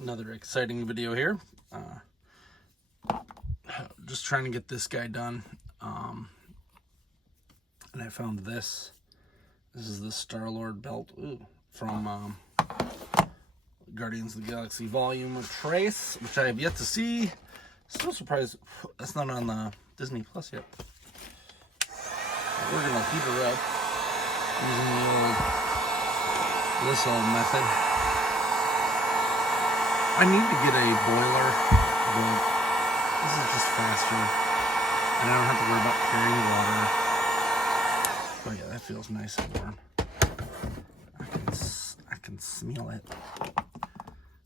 Another exciting video here. Just trying to get this guy done. And I found this. This is the Star-Lord belt from Guardians of the Galaxy Volume Trace, which I have yet to see. Still surprised that's not on the Disney Plus yet. We're gonna heat her up using the old whistle method. I need to get a boiler, but this is just faster, and I don't have to worry about carrying water. Oh yeah, that feels nice and warm. I can smell it.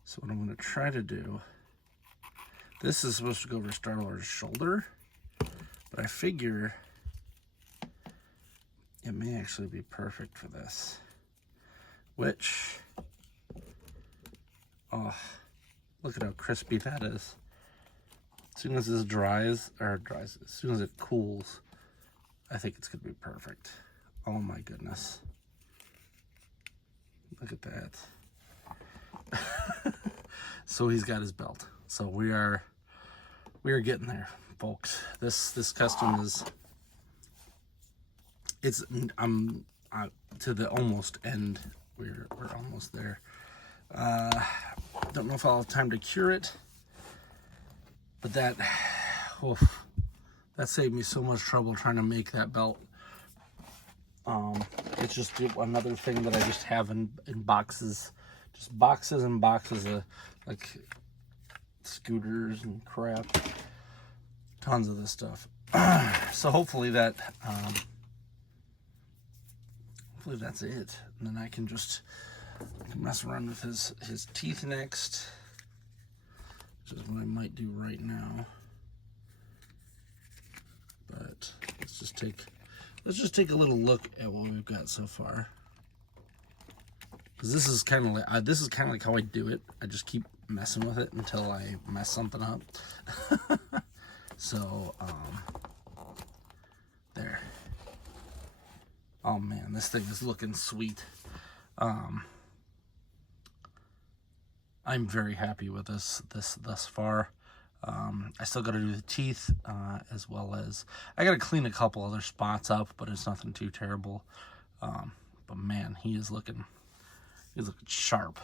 So what I'm going to try to do, this is supposed to go over Star-Lord's shoulder, but I figure it may actually be perfect for this. Which, oh, look at how crispy that is. As soon as this dries, as soon as it cools, I think it's going to be perfect. Oh my goodness. Look at that. So he's got his belt. So we are getting there, folks. This custom is, I'm to the almost end. We're almost there. Don't know if I'll have time to cure it, but that saved me so much trouble trying to make that belt. It's just another thing that I just have in boxes, just boxes and boxes of like scooters and crap, tons of this stuff. So hopefully that's it, and then I can mess around with his teeth next, which is what I might do right now. But let's just take a little look at what we've got so far. Because this is kind of like how I do it. I just keep messing with it until I mess something up. So there. Oh man, this thing is looking sweet. I'm very happy with this thus far. I still got to do the teeth, as well as I got to clean a couple other spots up, but it's nothing too terrible. But man, he's looking sharp.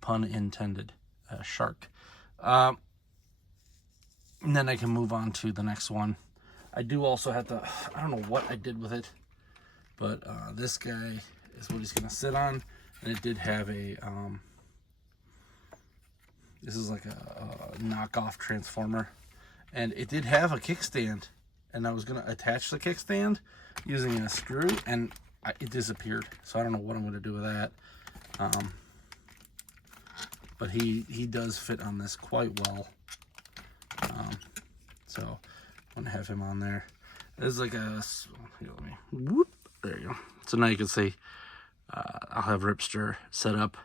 Pun intended. Shark. And then I can move on to the next one. I do also have to, I don't know what I did with it, but this guy is what he's going to sit on, and it did have a, this is like a knockoff transformer, and it did have a kickstand, and I was going to attach the kickstand using a screw, and it disappeared, so I don't know what I'm going to do with that. But he does fit on this quite well, so I'm going to have him on there. There's like a, here, let me, whoop, there you go. So now you can see I'll have Ripster set up.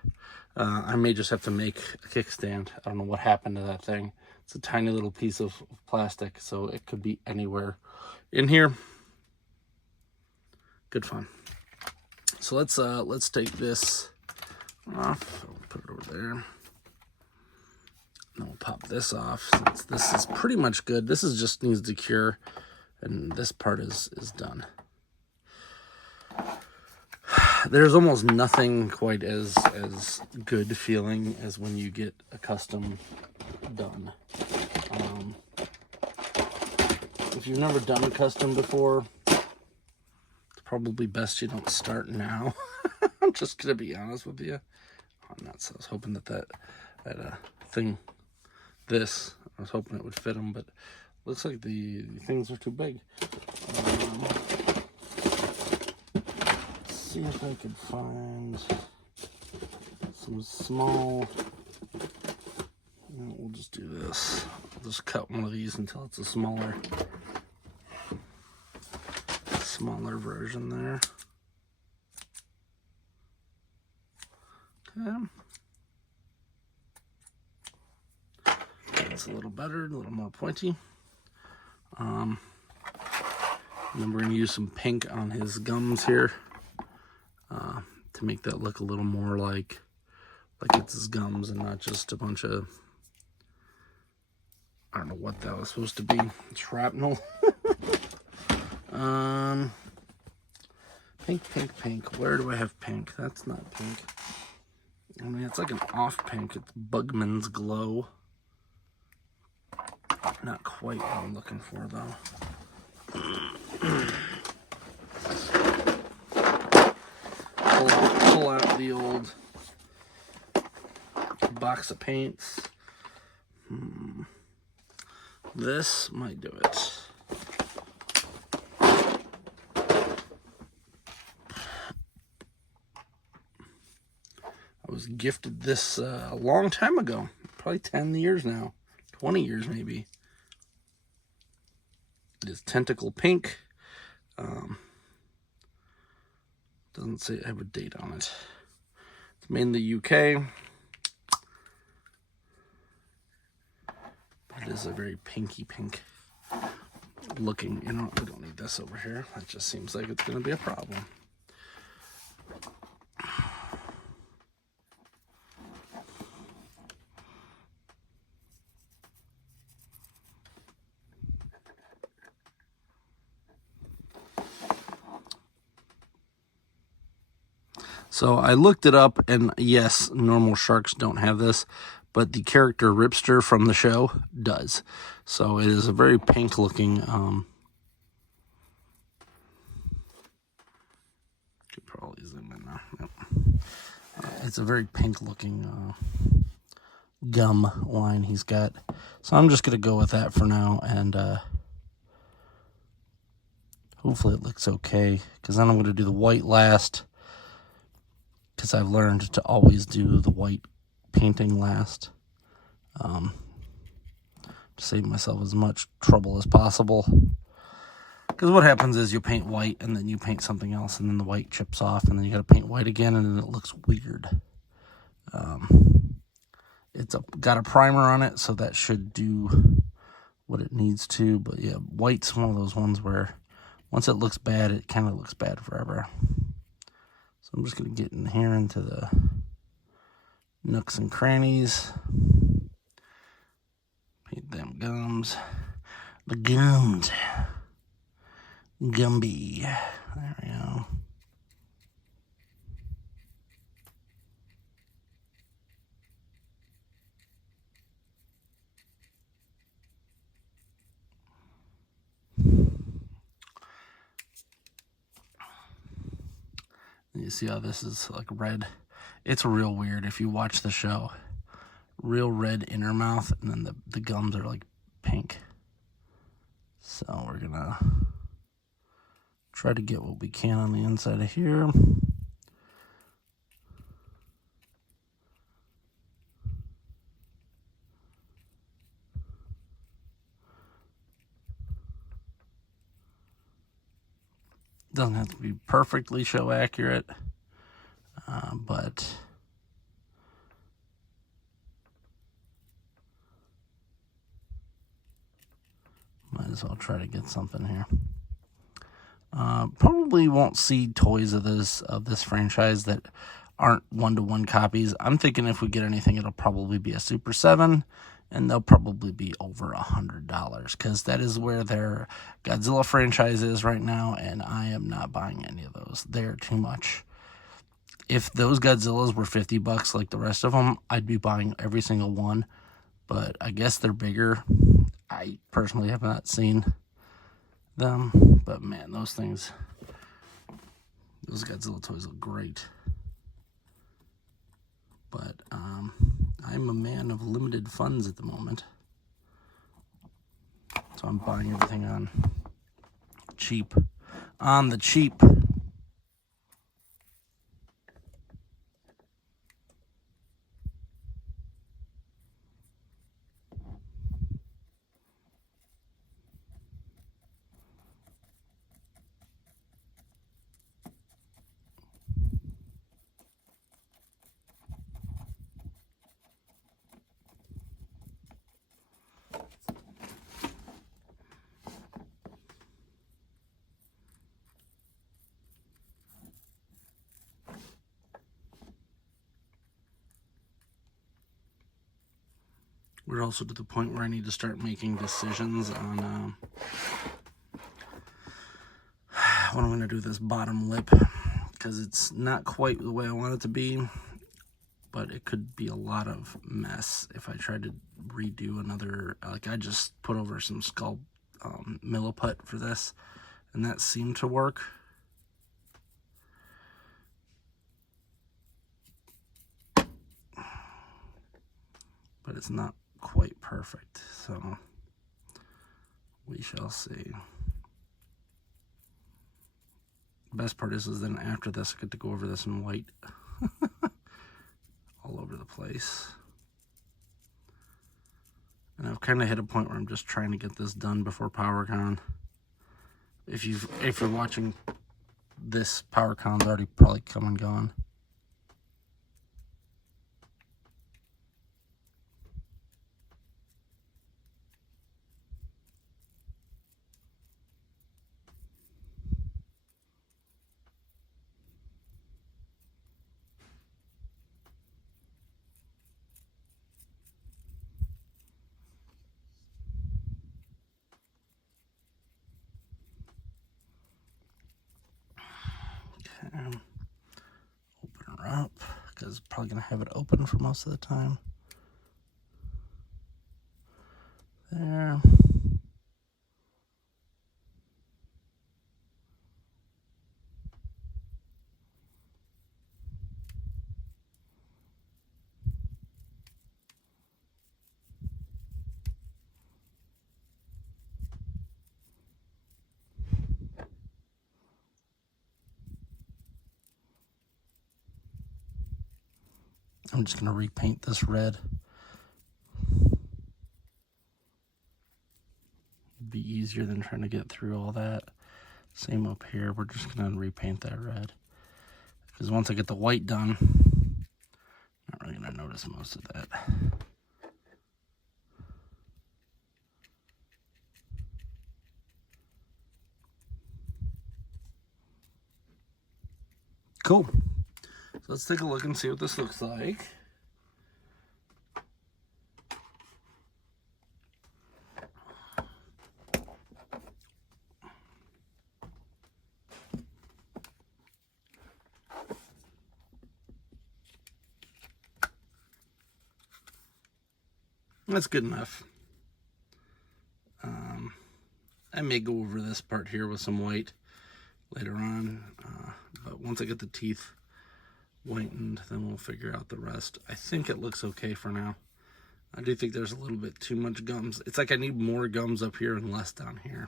I may just have to make a kickstand. I don't know what happened to that thing. It's a tiny little piece of plastic, so it could be anywhere in here. Good fun. So let's take this off. I'll put it over there. And we'll pop this off, since this is pretty much good. This is just needs to cure, and this part is done. There's almost nothing quite as good feeling as when you get a custom done. If you've never done a custom before, it's probably best you don't start now. I'm just gonna be honest with you. Oh, nuts. I was hoping that thing, I was hoping it would fit them, but looks like the things are too big. See if I can find some small. We'll just do this. I'll just cut one of these until it's a smaller version there. Okay. That's a little better, a little more pointy. And then we're going to use some pink on his gums here. To make that look a little more like like it's his gums and not just a bunch of, I don't know what that was supposed to be. Shrapnel. Pink, pink, pink. Where do I have pink? That's not pink. I mean, it's like an off pink. It's Bugman's Glow. Not quite what I'm looking for, though. Pull out the old box of paints. This might do it. I was gifted this a long time ago, probably 10 years now, 20 years maybe. It is Tentacle Pink. Doesn't say I have a date on it. It's made in the UK. But it is a very pinky pink looking. You know, we don't need this over here. That just seems like it's going to be a problem. So I looked it up, and yes, normal sharks don't have this, but the character Ripster from the show does. So it is a very pink looking, could probably zoom in now. Yep. It's a very pink looking gum line he's got. So I'm just going to go with that for now, and hopefully it looks okay, because then I'm going to do the white last, because I've learned to always do the white painting last, to save myself as much trouble as possible. Because what happens is you paint white and then you paint something else and then the white chips off and then you got to paint white again and then it looks weird. It's got a primer on it, so that should do what it needs to. But yeah, white's one of those ones where once it looks bad, it kind of looks bad forever. So I'm just going to get in here into the nooks and crannies. Paint them gums. The gums. Gumby. There we go. You see how this is like red? It's real weird if you watch the show. Real red inner mouth, and then the gums are like pink. So we're gonna try to get what we can on the inside of here. Doesn't have to be perfectly show accurate, but might as well try to get something here. Probably won't see toys of this franchise that aren't one-to-one copies. I'm thinking if we get anything, it'll probably be a Super 7, and they'll probably be over $100, because that is where their Godzilla franchise is right now, and I am not buying any of those. They're too much. If those Godzillas were $50 like the rest of them, I'd be buying every single one, but I guess they're bigger. I personally have not seen them, but man, those Godzilla toys look great. But I'm a man of limited funds at the moment, so I'm buying everything on the cheap. We're also to the point where I need to start making decisions on what I'm going to do with this bottom lip, because it's not quite the way I want it to be, but it could be a lot of mess if I tried to redo another, like I just put over some skull milliput for this, and that seemed to work. But it's not quite perfect, so we shall see. The best part is then after this, I get to go over this in white all over the place. And I've kind of hit a point where I'm just trying to get this done before PowerCon. If you're watching this, PowerCon's already probably come and gone. Open her up, because probably gonna have it open for most of the time. There. I'm just gonna repaint this red. It'd be easier than trying to get through all that. Same up here, we're just gonna repaint that red. Because once I get the white done, not really gonna notice most of that. Cool. So let's take a look and see what this looks like. That's good enough. I may go over this part here with some white later on, but once I get the teeth whitened, then we'll figure out the rest. I think it looks okay for now. I do think there's a little bit too much gums. It's like I need more gums up here and less down here.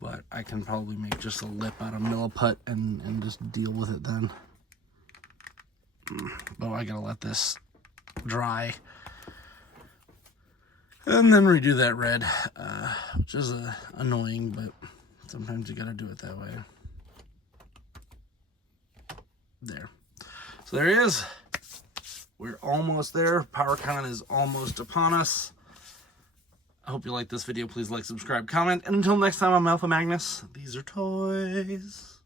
But I can probably make just a lip out of milliput and just deal with it then. But I gotta let this dry. And then redo that red, which is annoying, but sometimes you gotta do it that way. There. So there he is. We're almost there. PowerCon is almost upon us. I hope you liked this video. Please like, subscribe, comment. And until next time, I'm Alpha Magnus. These are toys.